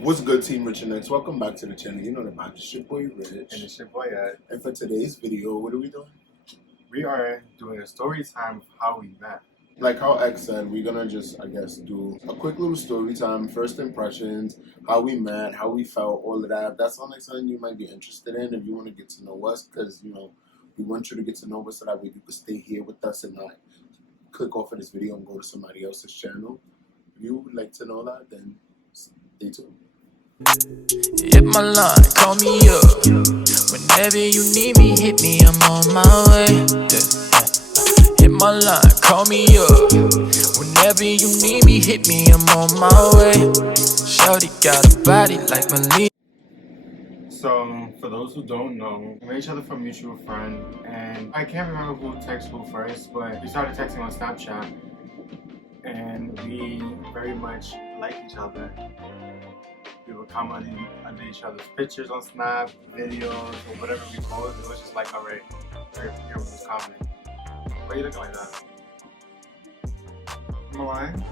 What's good, Team Rich and X? Welcome back to the channel. You know the vibe. It's your boy Rich. And it's your boy Ed. And for today's video, what are we doing? We are doing a story time of how we met. Like how X said, we're gonna just, I guess, do a quick little story time, first impressions, how we met, how we felt, all of that. If that sounds like something you might be interested in, if you want to get to know us, because, you know, we want you to get to know us so that way you can stay here with us and not click off of this video and go to somebody else's channel. If you would like to know that, then stay tuned. Hit my line, call me up. Whenever you need me, hit me, I'm on my way. Hit my line, call me up. Whenever you need me, hit me, I'm on my way. Shawty got a body like my lead. So, for those who don't know, we met each other from a mutual friend, and I can't remember who texted who first, but we started texting on Snapchat, and we very much like each other. We were commenting under each other's pictures on Snap, videos, or whatever we post. It was just like, alright, here we was commenting. Why are you looking like that? Am I lying?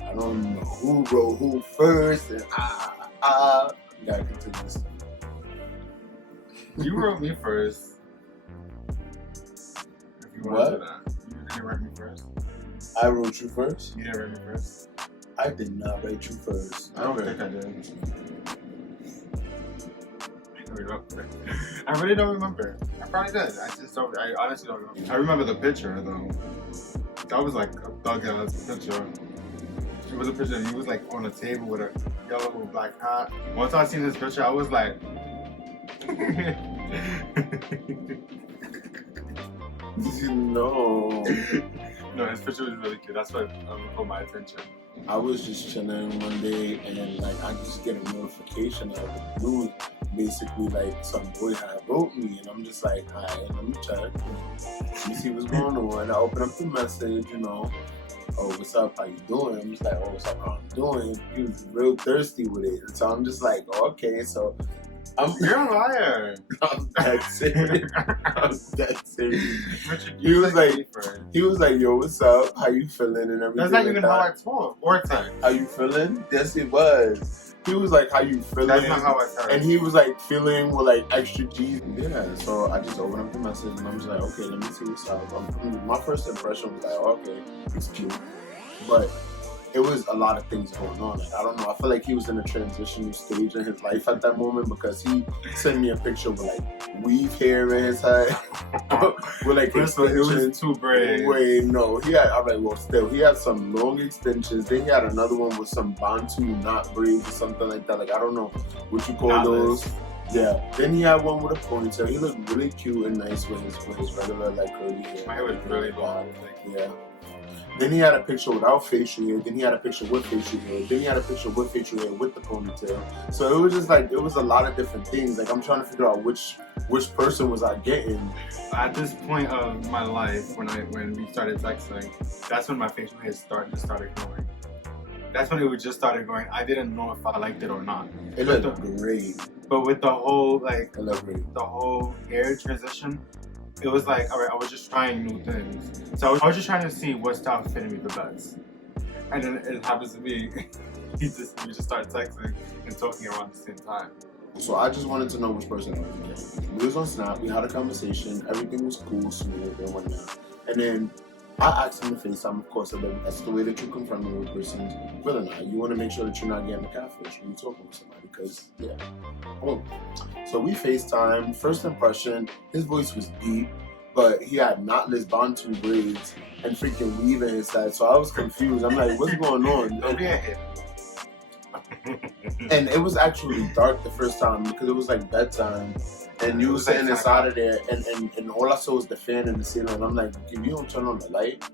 I don't know who wrote who first, and you gotta continue this. You wrote me first. If you want to do that. You didn't write me first. I wrote you first? You didn't write me first. I did not write you first. I don't think I did. I really don't remember. I probably did. I just don't. I honestly don't remember. I remember the picture though. That was like a thug ass picture. It was a picture and he was like on a table with a yellow with black hat. Once I seen this picture, I was like, No. no, his picture was really cute. That's what caught my attention. I was just chilling one day and like I just get a notification out of the blue, basically like some boy had wrote me, and I'm just like, hi, let me check, let me see what's going on. I open up the message, you know, oh, what's up, how you doing? I'm just like, oh, what's up, how I'm doing? He was real thirsty with it, and so I'm just like, oh, okay, so You're a liar. I'm that serious. I'm that serious. Richard, He was like, yo, what's up? How you feeling and everything? That's not even how I talk or text. How you feeling? Yes, it was. He was like, how you feeling? That's not how I text. And he was like, feeling with like extra G's. Yeah, so I just opened up the message and I'm just like, okay, let me see what's up. My first impression was like, okay, it's cute. But it was a lot of things going on. Like, I don't know. I feel like he was in a transitional stage in his life at that moment because he sent me a picture with like weave hair in his head. With like First of all, it was too brave. Wait, no. He had, I'm like, well, still, he had some long extensions. Then he had another one with some Bantu knot braids or something like that. Like, I don't know what you call those. Yeah. Then he had one with a ponytail. He looked really cute and nice with his regular like curly hair. My hair was really long. Yeah. Then he had a picture without facial hair. Then he had a picture with facial hair. Then he had a picture with facial hair with the ponytail. So it was just like, it was a lot of different things. Like, I'm trying to figure out which person was I getting. At this point of my life, when we started texting, that's when my facial hair started growing. That's when it just started going. I didn't know if I liked it or not. It looked great. But with the whole like it looked great. The whole hair transition, it was like, alright, I was just trying new things. So I was just trying to see what style fitted me the best. And then it happens to be, we just started texting and talking around the same time. So I just wanted to know which person I was getting. We was on Snap, we had a conversation, everything was cool, smooth, and whatnot. And then I asked him to FaceTime, of course, that's the way that you confirm with a person's will or not. You want to make sure that you're not getting the catfish when you're talking with somebody, because, yeah. Oh. So we FaceTime, first impression, his voice was deep, but he had knotless Bantu braids and freaking weave in his head, so I was confused. I'm like, what's going on? And it was actually dark the first time because it was like bedtime. And you were sitting inside of there, and all I saw was the fan in the ceiling. And I'm like, if you don't turn on the light,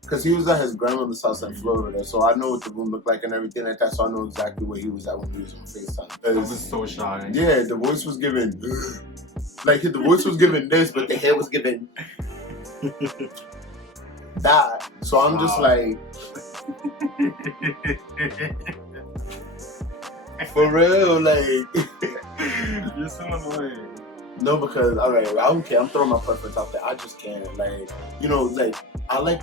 because he was at his grandmother's house in Florida, so I know what the room looked like and everything like that. So I know exactly where he was at when he was on FaceTime. I was so shy. Yeah, the voice was giving, like the voice was giving this, but the hair was giving that. So I'm just like, for real, like. You're so annoying. No, because, alright, I don't care. I'm throwing my preference out there. I just can't. Like, you know, like, I like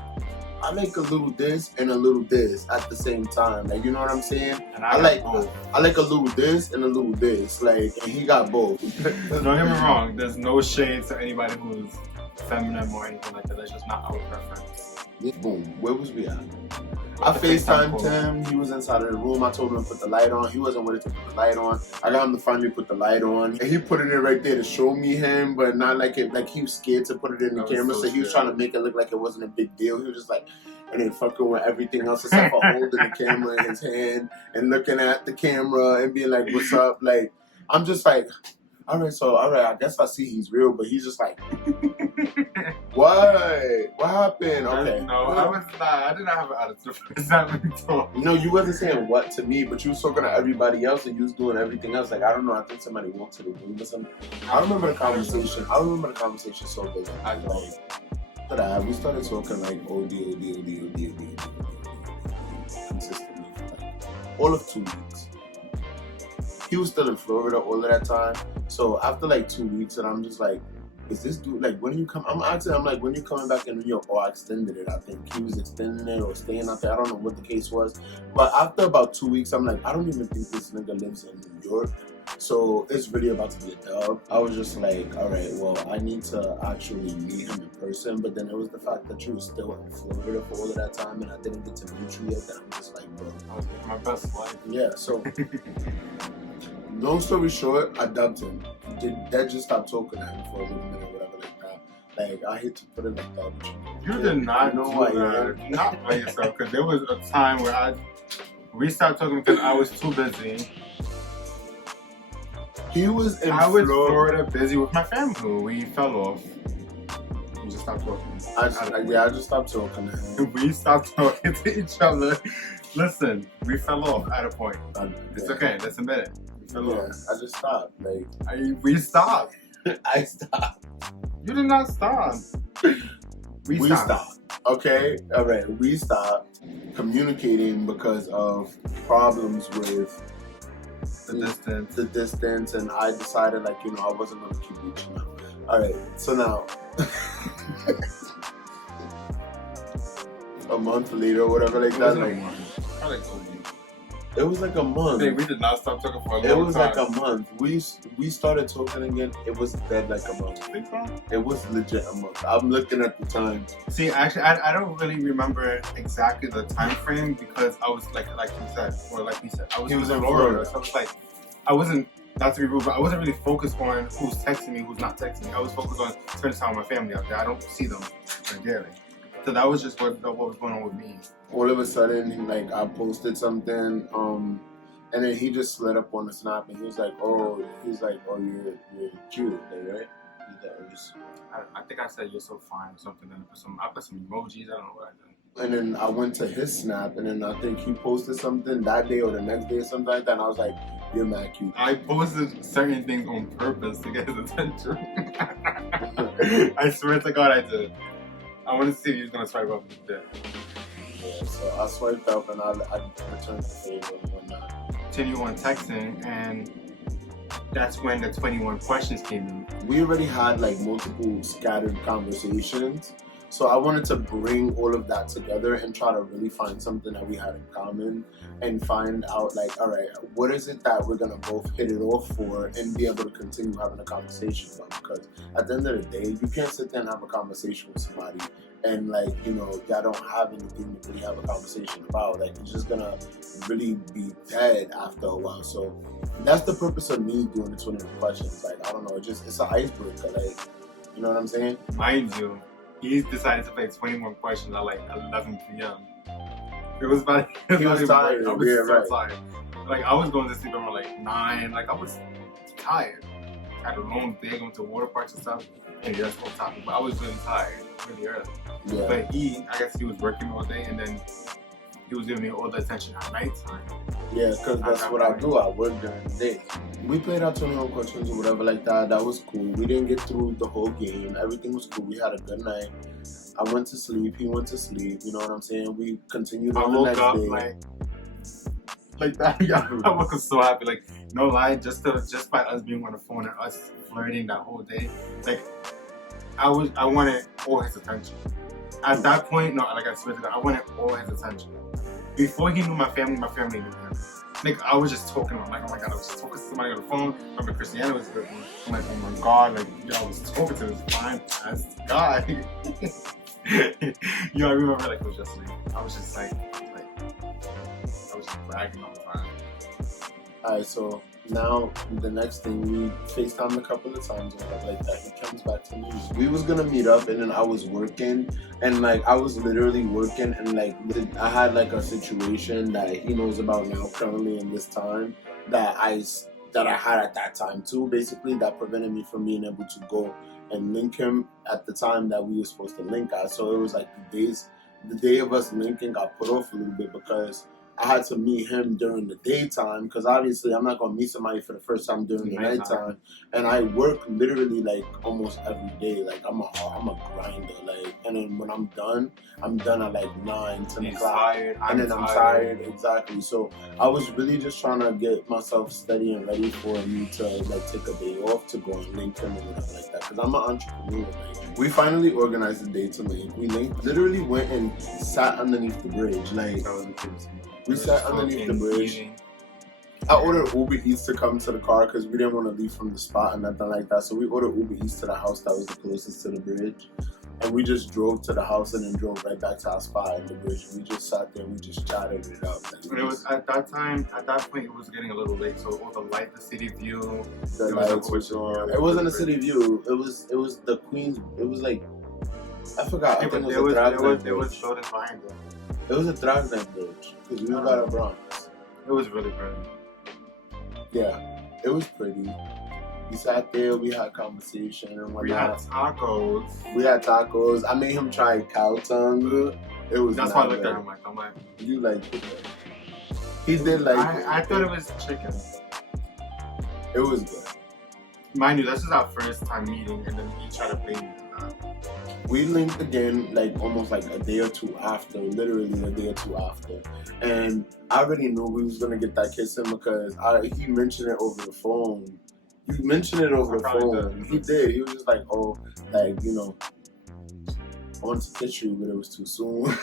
I like a little this and a little this at the same time. Like, you know what I'm saying? And I like a little this and a little this. Like, and he got both. Don't get me wrong. There's no shade to anybody who's feminine or anything like that. That's just not our preference. Boom. Where was we at? I FaceTimed him. He was inside of the room. I told him to put the light on. He wasn't ready to put the light on. I got him to finally put the light on. And he put it in right there to show me him, but not like it. Like he was scared to put it in the camera, so he was trying to make it look like it wasn't a big deal. He was just like, and then fucking with everything else except for holding the camera in his hand and looking at the camera and being like, "What's up?" Like, I'm just like, all right, I guess I see he's real, but he's just like, what happened? Okay. No, I did not have an attitude for this time. No, you wasn't saying what to me, but you was talking to everybody else and you was doing everything else. Like, I don't know, I think somebody walked to the room or something. I remember the conversation so good. We started talking like OD. Consistently for like all of 2 weeks. He was still in Florida all of that time. So after like 2 weeks, and I'm just like, is this dude, like, when you come, I'm asking, I'm like, when you coming back in New York? Or I extended it, I think. He was extending it or staying out there. I don't know what the case was. But after about 2 weeks, I'm like, I don't even think this nigga lives in New York. So it's really about to be a dub. I was just like, all right, well, I need to actually meet him in person. But then it was the fact that you were still in Florida for all of that time and I didn't get to meet you yet. Then I'm just like, bro. I was living my best life. Yeah, so long story short, I dubbed him. Dad just stopped talking to him for a little minute, whatever like that. Like, I hate to put it like that, but you did not know that. Not by yourself, because there was a time where we stopped talking because I was too busy. He was in Florida busy with my family. We fell off. We just stopped talking. I just stopped talking to him. We stopped talking to each other. Listen, we fell off at a point. It's okay, let's admit it. We fell off. I just stopped. Like, we stopped. I stopped. You did not stop. We stopped. Okay, all right. We stopped communicating because of problems with the distance, and I decided, like, you know, I wasn't gonna keep reaching out. All right, so now a month later or whatever like that. It was like a month. Hey, we did not stop talking for a long time. It was like a month. We started talking again. It was dead like a month. Think so? It was legit a month. I'm looking at the time. See, actually, I don't really remember exactly the time frame because I was like you said, I was in Florida. So it's like I wasn't, not to be rude, but I wasn't really focused on who's texting me, who's not texting me. I was focused on spending time with my family out there. I don't see them daily. So that was just what was going on with me. All of a sudden, like, I posted something, and then he just slid up on the snap, and he was like, oh, you're cute, right? I think I said you're so fine or something. And I put some emojis. I don't know what I did. And then I went to his snap, and then I think he posted something that day or the next day or something like that, and I was like, you're mad cute. I posted certain things on purpose to get his attention. I swear to God I did. I want to see if he was going to swipe up and did. Yeah, so I swiped up and I returned the favor and whatnot. Continue on texting, and that's when the 21 questions came in. We already had like multiple scattered conversations, so I wanted to bring all of that together and try to really find something that we had in common and find out, like, all right, what is it that we're gonna both hit it off for and be able to continue having a conversation about? Because at the end of the day, you can't sit there and have a conversation with somebody and, like, you know, y'all don't have anything to really have a conversation about. Like, it's just gonna really be dead after a while. So that's the purpose of me doing the 21 questions. Like, I don't know, it's an icebreaker. Like, you know what I'm saying? Mind you, he decided to play 21 questions at like 11 p.m. It was about, he was tired. I was tired. Like, I was going to sleep around like 9. Like, I was tired. I had a long day going to water parks and stuff. And that's on topic. But I was really tired, really early. Yeah. But I guess he was working all day, and then he was giving me all the attention at nighttime. Yeah, because that's what I do. I work during the day. We played our 21 questions or whatever like that. That was cool. We didn't get through the whole game. Everything was cool. We had a good night. I went to sleep. He went to sleep. You know what I'm saying? We continued on the next day. I woke up like that. Yeah, I was so happy. Like, no lie, just by us being on the phone and us flirting that whole day. Like, I wanted all his attention. At that point, no, like I swear to God, I wanted all his attention. Before he knew my family knew him. Like, I was just talking, I'm like, oh my God, I was just talking to somebody on the phone. Remember, Christiana was with me. I'm like, oh my God, like, yo, I was talking to this fine ass guy. Yo, I remember, like, it was just me. I was just like, I was just bragging all the time. Alright, so now the next thing, we FaceTimed a couple of times and stuff like that. He comes back to me. We was gonna meet up, and then I was working, and like I was literally working, and like I had like a situation that he knows about now currently in this time that I had at that time too, basically, that prevented me from being able to go and link him at the time that we were supposed to link at. So it was like the day of us linking got put off a little bit because I had to meet him during the daytime, because obviously I'm not going to meet somebody for the first time during the nighttime. And I work literally like almost every day. Like I'm a grinder. Like, and then when I'm done at like 9, 10 o'clock. And then I'm tired. Exactly. So I was really just trying to get myself steady and ready for me to like take a day off to go and link him and whatever like that. Because I'm an entrepreneur. Like, we finally organized a day to link. We literally went and sat underneath the bridge. Like, we sat underneath the bridge. I ordered Uber Eats to come to the car because we didn't want to leave from the spot and nothing like that. So we ordered Uber Eats to the house that was the closest to the bridge. And we just drove to the house and then drove right back to our spot at the bridge. We just sat there and we just chatted it up. But it was at that point, it was getting a little late. So all the city view. The lights was on. It wasn't a city view. It was the Queens. It was like, I forgot. Yeah, I think it was buildings behind it. It was a Dragnet bridge because we got a Bronx. It was really pretty. Yeah, it was pretty. We sat there, we had conversation and whatnot. We had tacos. I made him try cow tongue. It was. That's why I looked at him I'm like, you like it? He did like it. I thought it was chicken. It was good. Mind you, this is our first time meeting, and then he tried to play me. We linked again like almost like a day or two after, literally a day or two after. And I already knew we was gonna get that kiss in because he mentioned it over the phone. He mentioned it over the phone. He did. He was just like, oh, like, you know, I wanted to kiss you, but it was too soon.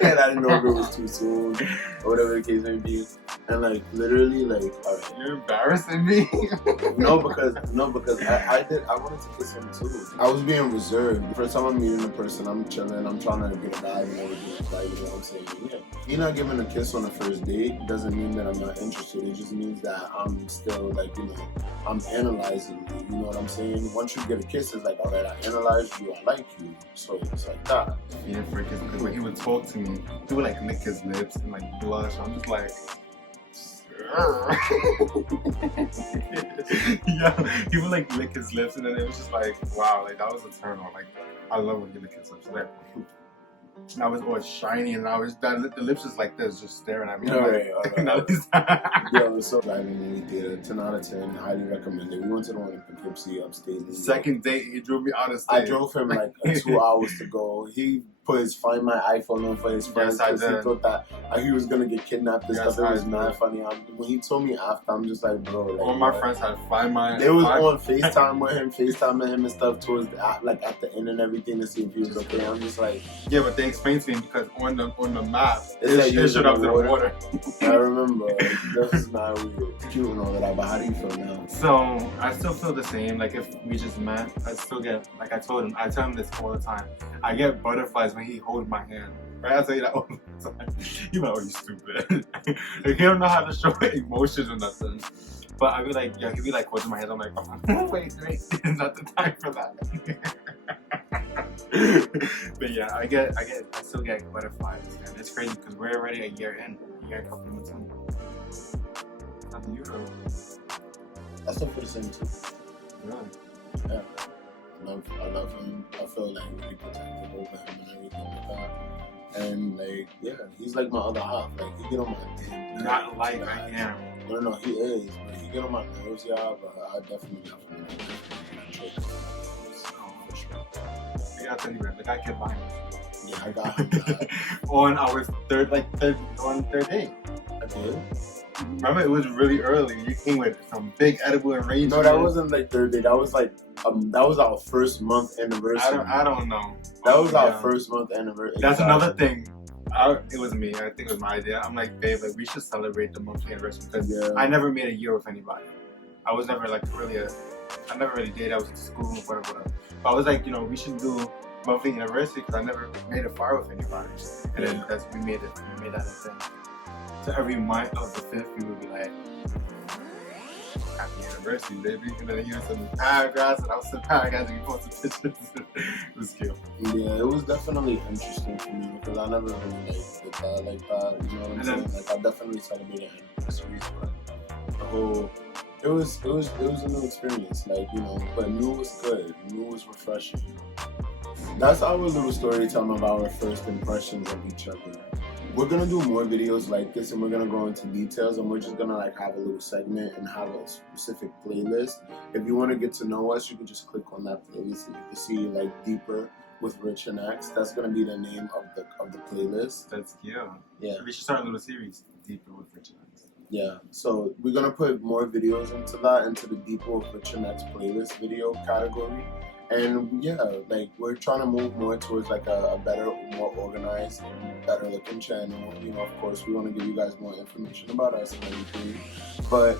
And I didn't know if it was too soon or whatever the case may be. And like literally, like, all right. You're embarrassing me. No, because I wanted to kiss him too. I was being reserved. The first time I'm meeting a person, I'm chilling, I'm trying to get a vibe and everything. Like, you know what I'm saying? Yeah. You're not giving a kiss on the first date doesn't mean that I'm not interested. It just means that I'm still like, you know, I'm analyzing you. You know what I'm saying? Once you get a kiss, it's like, all right, I analyzed you, I like you. So it's like that. Yeah, because when he would talk to me, he would like lick his lips and like blush. I'm just like. Yeah, he would like lick his lips, and then it was just like, wow, like that was a turn on. Like, I love when he lick his lips. Like, and I was all shiny, and the lips was like this, just staring at me. All right. Yeah, it was so driving movie theater. 10 out of 10. Highly recommend it. We went to the one in Poughkeepsie upstate. Second date, he drove me out of state. I drove him like 2 hours to go. He put his Find My iPhone on for his friends because he thought that he was gonna get kidnapped and stuff. It was mad funny. When he told me after, I'm just like, bro. Like, all my friends had Find My. They was on FaceTime with him, FaceTiming him and stuff towards like at the end and everything to see if he was okay. I'm just like, yeah, but they explained to me because on the map it showed up to the water. I remember. That was not weird. It's cute and all that, but how do you feel now? So I still feel the same. Like if we just met, I still get, like I tell him this all the time. I get butterflies when he holds my hand. Right? I tell you that all the time. You're like, oh, you stupid. Like, he don't know how to show emotions or nothing. But I be like, yeah, he'd be like holding my hand. I'm like, oh, wait, it's not the time for that. But yeah, I still get butterflies, and it's crazy because we're already a year in, a couple of months in. Nothing you know. I still feel the same too. Really? Yeah. I love him. I feel like really protective over him and everything like that. And like, yeah, he's like my other half. Like he get on my damn. Not like I am. No, he is. But he get on my nerves, y'all. But I definitely love him. For sure. I gotta tell you, man, the guy kept buying us. Yeah, I got him. On our third date. I did. Remember, it was really early. You came with some big edible arrangements. No, that wasn't like third day. That was like that was our first month anniversary. I don't know. That was our first month anniversary. That's another thing. It was me. I think it was my idea. I'm like, babe, like we should celebrate the monthly anniversary because I never made a year with anybody. I was never like I never really dated. I was in school, whatever. But I was like, we should do monthly anniversary because I never made a fire with anybody. And then we made that a thing. So every month of the 5th, we would be like, happy anniversary, baby. And then you had some paragraphs, and I was some paragraphs, and you posted pictures. It was cute. Yeah, it was definitely interesting for me because I never really did that like that. You know what I'm saying? Like I definitely celebrated anniversaries, but the whole it was a new experience. Like but new was good. New was refreshing. That's our little story time of our first impressions of each other. We're gonna do more videos like this, and we're gonna go into details, and we're just gonna like have a little segment and have a specific playlist. If you want to get to know us, you can just click on that playlist, and you can see like Deeper with Rich and X. That's gonna be the name of the playlist. That's cute. Yeah. We should start a little series, Deeper with Rich and X. Yeah. So we're gonna put more videos into the Deeper with Rich and X playlist video category. And yeah, like we're trying to move more towards like a better, more organized, better looking channel. Of course, we want to give you guys more information about us and everything. But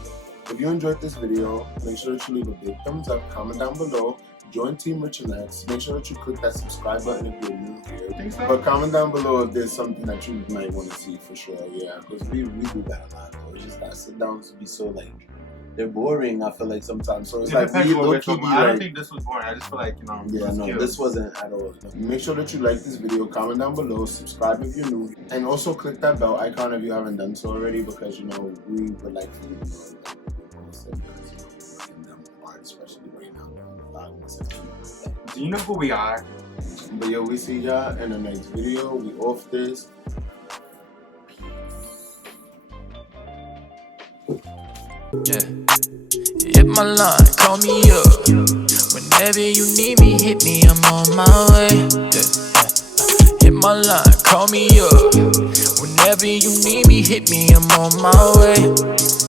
if you enjoyed this video, make sure that you leave a big thumbs up, comment down below, join Team Rich and X. Make sure that you click that subscribe button if you're new here. But comment down below if there's something that you might want to see for sure. Yeah, because we do that a lot. Though. It's just that sit downs be so like. They're boring, I feel like sometimes. So it's like we low-key be I don't think this was boring. I just feel like, Yeah, no, this wasn't at all. Make sure that you like this video, comment down below, subscribe if you're new, and also click that bell icon if you haven't done so already because, we would like to, especially right now. Do you know who we are? But yeah, we see y'all in the next video. We off this. Yeah. Hit my line, call me up. Whenever you need me, hit me, I'm on my way. Yeah. Hit my line, call me up. Whenever you need me, hit me, I'm on my way.